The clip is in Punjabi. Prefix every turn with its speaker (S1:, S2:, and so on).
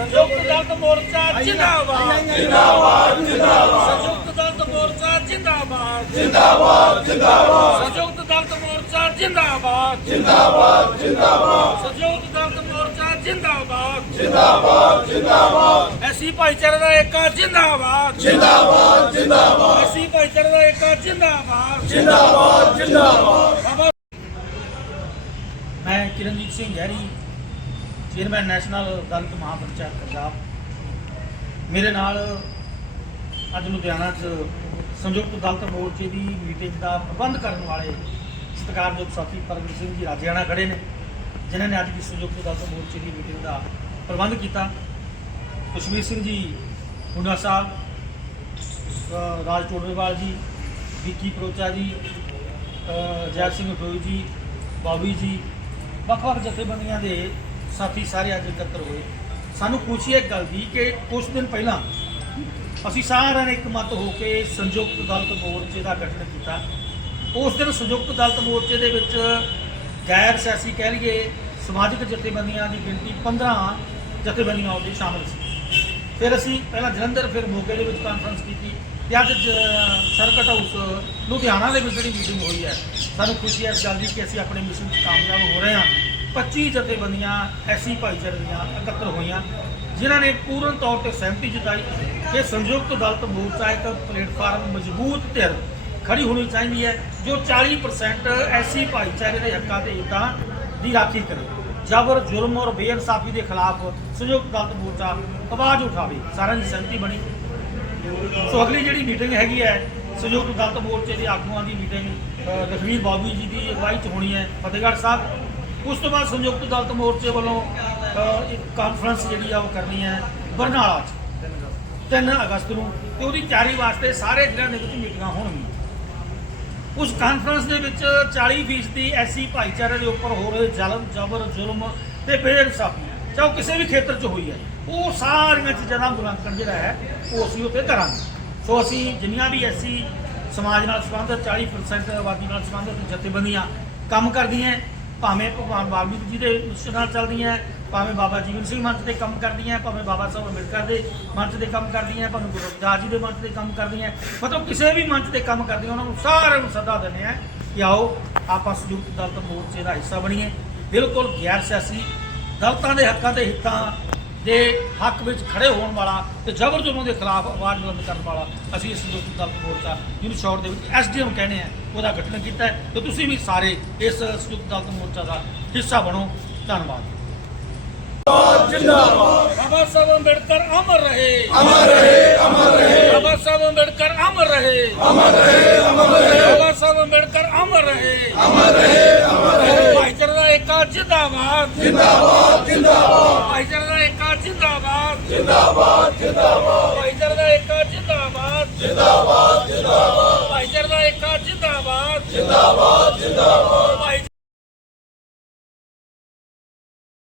S1: ਸੰਯੁਕਤ ਦਲ ਮੋਰਚਾ ਜਿੰਦਾਬਾਦ। ਜਿੰਦਾਬਾਦ ਜਿੰਦਾਬਾਦ। ਸੰਯੁਕਤ ਦਲ ਮੋਰਚਾ ਜਿੰਦਾਬਾਦ। ਜਿੰਦਾਬਾਦ ਜਿੰਦਾਬਾਦ। ਸੰਯੁਕਤ ਦਲ ਮੋਰਚਾ ਜਿੰਦਾਬਾਦ। ਜਿੰਦਾਬਾਦ ਜਿੰਦਾਬਾਦ। ਸੰਯੁਕਤ ਦਲ ਮੋਰਚਾ ਜਿੰਦਾਬਾਦ। ਜਿੰਦਾਬਾਦ ਜਿੰਦਾਬਾਦ। ਐਸੀ ਭਾਈਚਾਰੇ ਦਾ ਏਕਾ ਜਿੰਦਾਬਾਦ। ਜਿੰਦਾਬਾਦ ਜਿੰਦਾਬਾਦ। ਐਸੀ ਭਾਈਚਾਰੇ ਦਾ ਏਕਾ ਜਿੰਦਾਬਾਦ। ਜਿੰਦਾਬਾਦ ਜਿੰਦਾਬਾਦ। ਮੈਂ ਕਿਰਨਜੀਤ ਸਿੰਘ ਗਹਿਰੀ। Chairman national Dalit Mahapanchayat Punjab. ਮੇਰੇ ਨਾਲ ਅੱਜ ਲੁਧਿਆਣਾ 'ਚ ਸੰਯੁਕਤ ਦਲਿਤ ਮੋਰਚੇ ਦੀ ਮੀਟਿੰਗ ਦਾ ਪ੍ਰਬੰਧ ਕਰਨ ਵਾਲੇ ਸਤਿਕਾਰਯੋਗ ਸਾਥੀ ਪਰਮਜੀਤ ਸਿੰਘ ਜੀ ਰਾਜਿਆਣਾ ਖੜੇ ਨੇ ਜਿਨ੍ਹਾਂ ਨੇ ਅੱਜ ਦੀ ਸੰਯੁਕਤ ਦਲਿਤ ਮੋਰਚੇ ਦੀ ਮੀਟਿੰਗ ਦਾ ਪ੍ਰਬੰਧ ਕੀਤਾ। ਕਸ਼ਮੀਰ ਸਿੰਘ ਜੀ ਹੁੰਡਾ ਸਾਹਿਬ ਰਾਜ ਟੋਡਰਵਾਲ ਜੀ ਵਿੱਕੀ ਪ੍ਰੋਚਾ ਜੀ ਅ, ਸਿੰਘ ਡੋਈ ਜੀ ਬਾਬੀ ਜੀ ਵੱਖ-ਵੱਖ ਜਥੇਬੰਦੀਆਂ ਦੇ ਸਾਥੀ ਸਾਰੇ ਅੱਜ ਇਕੱਤਰ ਹੋਏ। ਸਾਨੂੰ ਖੁਸ਼ੀ ਹੈ ਇੱਕ ਗੱਲ ਦੀ ਕਿ ਕੁਝ ਦਿਨ ਪਹਿਲਾਂ ਅਸੀਂ ਸਾਰਿਆਂ ਨੇ ਇੱਕ ਮਤ ਹੋ ਕੇ ਸੰਯੁਕਤ ਦਲਿਤ ਮੋਰਚੇ ਦਾ ਗਠਨ ਕੀਤਾ। ਉਸ ਦਿਨ ਸੰਯੁਕਤ ਦਲਿਤ ਮੋਰਚੇ ਦੇ ਵਿੱਚ ਗੈਰ ਸਿਆਸੀ ਕਹਿ ਲਈਏ, ਸਮਾਜਿਕ ਜਥੇਬੰਦੀਆਂ ਦੀ ਗਿਣਤੀ 15 ਜਥੇਬੰਦੀਆਂ ਉਹਦੇ ਸ਼ਾਮਲ ਸੀ। ਫਿਰ ਅਸੀਂ ਪਹਿਲਾਂ ਜਲੰਧਰ, ਫਿਰ ਮੋਗੇ ਦੇ ਵਿੱਚ ਕਾਨਫਰੰਸ ਕੀਤੀ ਤੇ ਅੱਜ ਸਰਕਟ ਹਾਊਸ ਲੁਧਿਆਣਾ ਦੇ ਵਿੱਚ ਜਿਹੜੀ ਮੀਟਿੰਗ ਹੋਈ ਹੈ, ਸਾਨੂੰ ਖੁਸ਼ੀ ਹੈ ਇਸ ਗੱਲ ਦੀ ਕਿ ਅਸੀਂ ਆਪਣੇ ਮਿਸ਼ਨ 'ਚ ਕਾਮਯਾਬ ਹੋ ਰਹੇ ਹਾਂ। 25 ਜਥੇਬੰਦੀਆਂ ਐਸੀ ਭਾਈਚਾਰੇ ਦੀਆਂ ਇਕੱਤਰ ਹੋਈਆਂ ਜਿਨ੍ਹਾਂ ਨੇ ਪੂਰਨ ਤੌਰ ਤੇ ਸਹਿਮਤੀ ਜਤਾਈ ਕਿ ਸੰਯੁਕਤ ਦਲਿਤ ਮੋਰਚਾ ਇੱਕ ਪਲੇਟਫਾਰਮ ਮਜ਼ਬੂਤ ਧਿਰ ਖੜੀ ਹੋਣੀ ਚਾਹੀਦੀ ਹੈ ਜੋ 40% ਐਸੀ ਭਾਈਚਾਰੇ ਦੇ ਹੱਕਾਂ ਤੇ ਹਿੱਤਾਂ ਦੀ ਰਾਖੀ ਕਰੇ। ਜਬਰ ਜ਼ੁਲਮ ਔਰ ਬੇਇਨਸਾਫੀ ਦੇ ਖਿਲਾਫ ਸੰਯੁਕਤ ਦਲਿਤ ਮੋਰਚਾ ਆਵਾਜ਼ ਉਠਾਵੇ। ਸਾਰਿਆਂ ਦੀ ਸਹਿਮਤੀ ਬਣੀ। ਸੋ ਅਗਲੀ ਜਿਹੜੀ ਮੀਟਿੰਗ ਹੈਗੀ ਹੈ ਸੰਯੁਕਤ ਦਲਿਤ ਮੋਰਚੇ ਦੇ ਆਗੂਆਂ ਦੀ ਮੀਟਿੰਗ ਅ, ਲਖਵੀਰ ਬਾਬੂ ਜੀ ਦੀ ਅਗਵਾਈ 'ਚ ਹੋਣੀ ਹੈ। ਫਤਿਹਗੜ੍ਹ ਸਾਹਿਬ ਉਸ ਤੋਂ ਬਾਅਦ ਸੰਯੁਕਤ ਦਲਿਤ ਮੋਰਚੇ ਵੱਲੋਂ ਇੱਕ ਕਾਨਫਰੰਸ ਜਿਹੜੀ ਆ ਉਹ ਕਰਨੀ ਹੈ ਬਰਨਾਲਾ 'ਚ 3 ਅਗਸਤ ਨੂੰ, ਤੇ ਉਹਦੀ ਤਿਆਰੀ ਵਾਸਤੇ ਸਾਰੇ ਜ਼ਿਲ੍ਹਿਆਂ ਦੇ ਵਿੱਚ ਮੀਟਿੰਗਾਂ ਹੋਣਗੀਆਂ। ਉਸ ਕਾਨਫਰੰਸ ਦੇ ਵਿੱਚ 40% ਦੀ ਐਸੀ ਭਾਈਚਾਰੇ ਦੇ ਉੱਪਰ ਹੋ ਰਹੇ ਜ਼ਲਮ, ਜ਼ਬਰ, ਜ਼ੁਲਮ ਤੇ ਬੇਇਨਸਾਫੀ, ਚਾਹੇ ਉਹ ਕਿਸੇ ਵੀ ਖੇਤਰ 'ਚ ਹੋਈ ਹੈ, ਉਹ ਸਾਰੀਆਂ ਚੀਜ਼ਾਂ ਦਾ ਮੁਲਾਂਕਣ ਜਿਹੜਾ ਹੈ, ਉਹ ਅਸੀਂ ਉੱਥੇ ਕਰਾਂਗੇ। ਸੋ ਅਸੀਂ ਜਿੰਨੀਆਂ ਵੀ ਐਸੀ ਸਮਾਜ ਨਾਲ ਸੰਬੰਧਿਤ 40% ਆਬਾਦੀ ਨਾਲ ਸੰਬੰਧਿਤ ਜਥੇਬੰਦੀਆਂ ਕੰਮ ਕਰਦੀਆਂ ਭਾਵੇਂ ਭਗਵਾਨ ਵਾਲਮੀਕ ਜੀ ਦੇ ਮਿਸ਼ਨ ਨਾਲ ਚੱਲਦੀਆਂ ਭਾਵੇਂ ਬਾਬਾ ਜੀਵਨ ਸਿੰਘ ਮੰਚ ਤੇ ਕੰਮ ਕਰਦੀਆਂ ਭਾਵੇਂ ਬਾਬਾ ਸਾਹਿਬ ਅੰਬੇਡਕਰ ਦੇ ਮੰਚ ਤੇ ਕੰਮ ਕਰਦੀਆਂ ਭਾਵੇਂ ਗੁਰੂ ਰਵਿਦਾਸ ਜੀ ਦੇ ਮੰਚ ਤੇ ਕੰਮ ਕਰਦੀਆਂ ਮਤਲਬ ਕਿਸੇ ਵੀ ਮੰਚ ਤੇ ਕੰਮ ਕਰਦੀਆਂ, ਉਹਨਾਂ ਨੂੰ ਸਾਰਿਆਂ ਨੂੰ ਸੱਦਾ ਦਿੰਦੇ ਆ ਕਿ ਆਓ, ਆਪਾਂ ਸੰਯੁਕਤ ਦਲਤ ਮੋਰਚੇ ਦਾ ਹਿੱਸਾ ਬਣੀਏ। ਬਿਲਕੁਲ ਗੈਰ ਸਿਆਸੀ ਦਲਤਾਂ ਦੇ ਹੱਕਾਂ ਤੇ ਹਿੱਤਾਂ ਦੇ ਹੱਕ ਵਿੱਚ ਖੜੇ ਹੋਣ ਵਾਲਾ ਤੇ ਜ਼ਬਰ ਜ਼ੁਲਮ ਦੇ ਖਿਲਾਫ ਆਵਾਜ਼ ਬੁਲੰਦ ਕਰਨ ਵਾਲਾ ਅਸੀਂ ਇਸ ਸੰਯੁਕਤ ਦਲਿਤ ਮੋਰਚਾ ਜਿਹਨੂੰ ਸ਼ਾਰਟ ਦੇ ਵਿੱਚ ਐਸਡੀਐਮ ਕਹਿੰਦੇ ਆ ਉਹਦਾ ਗਠਨ ਕੀਤਾ ਹੈ ਤੇ ਤੁਸੀਂ ਵੀ ਸਾਰੇ ਇਸ ਸੰਯੁਕਤ ਦਲਿਤ ਮੋਰਚਾ ਦਾ ਹਿੱਸਾ ਬਣੋ। ਧੰਨਵਾਦ। ਬਾਬਾ ਸਾਹਿਬ ਅੰਬੇਡਕਰ ਅਮਰ ਰਹੇ। ਅਮਰ ਰਹੇ ਅਮਰ ਰਹੇ। ਬਾਬਾ ਸਾਹਿਬ ਅੰਬੇਡਕਰ ਅਮਰ ਰਹੇ। ਅਮਰ ਰਹੇ ਅਮਰ ਰਹੇ। ਬਾਬਾ ਸਾਹਿਬ ਅੰਬੇਡਕਰ ਅਮਰ ਰਹੇ। ਅਮਰ ਰਹੇ ਅਮਰ ਰਹੇ। ਭਾਈਚਾਰੇ ਦਾ ਏਕਾ ਜਿੰਦਾਬਾਦ। ਜਿੰਦਾਬਾਦ ਜਿੰਦਾਬਾਦ। ਭਾਈਚਾਰੇ ਦਾ ਏਕਾ ਜਿੰਦਾਬਾਦ। ਜਿੰਦਾਬਾਦ ਜਿੰਦਾਬਾਦ। ਭਾਈਚਾਰੇ ਦਾ ਏਕਾ ਜਿੰਦਾਬਾਦ। ਜਿੰਦਾਬਾਦ ਜਿੰਦਾਬਾਦ। ਭਾਈਚਾਰੇ ਦਾ ਏਕਾ ਜਿੰਦਾਬਾਦ। ਜਿੰਦਾਬਾਦ ਜਿੰਦਾਬਾਦ।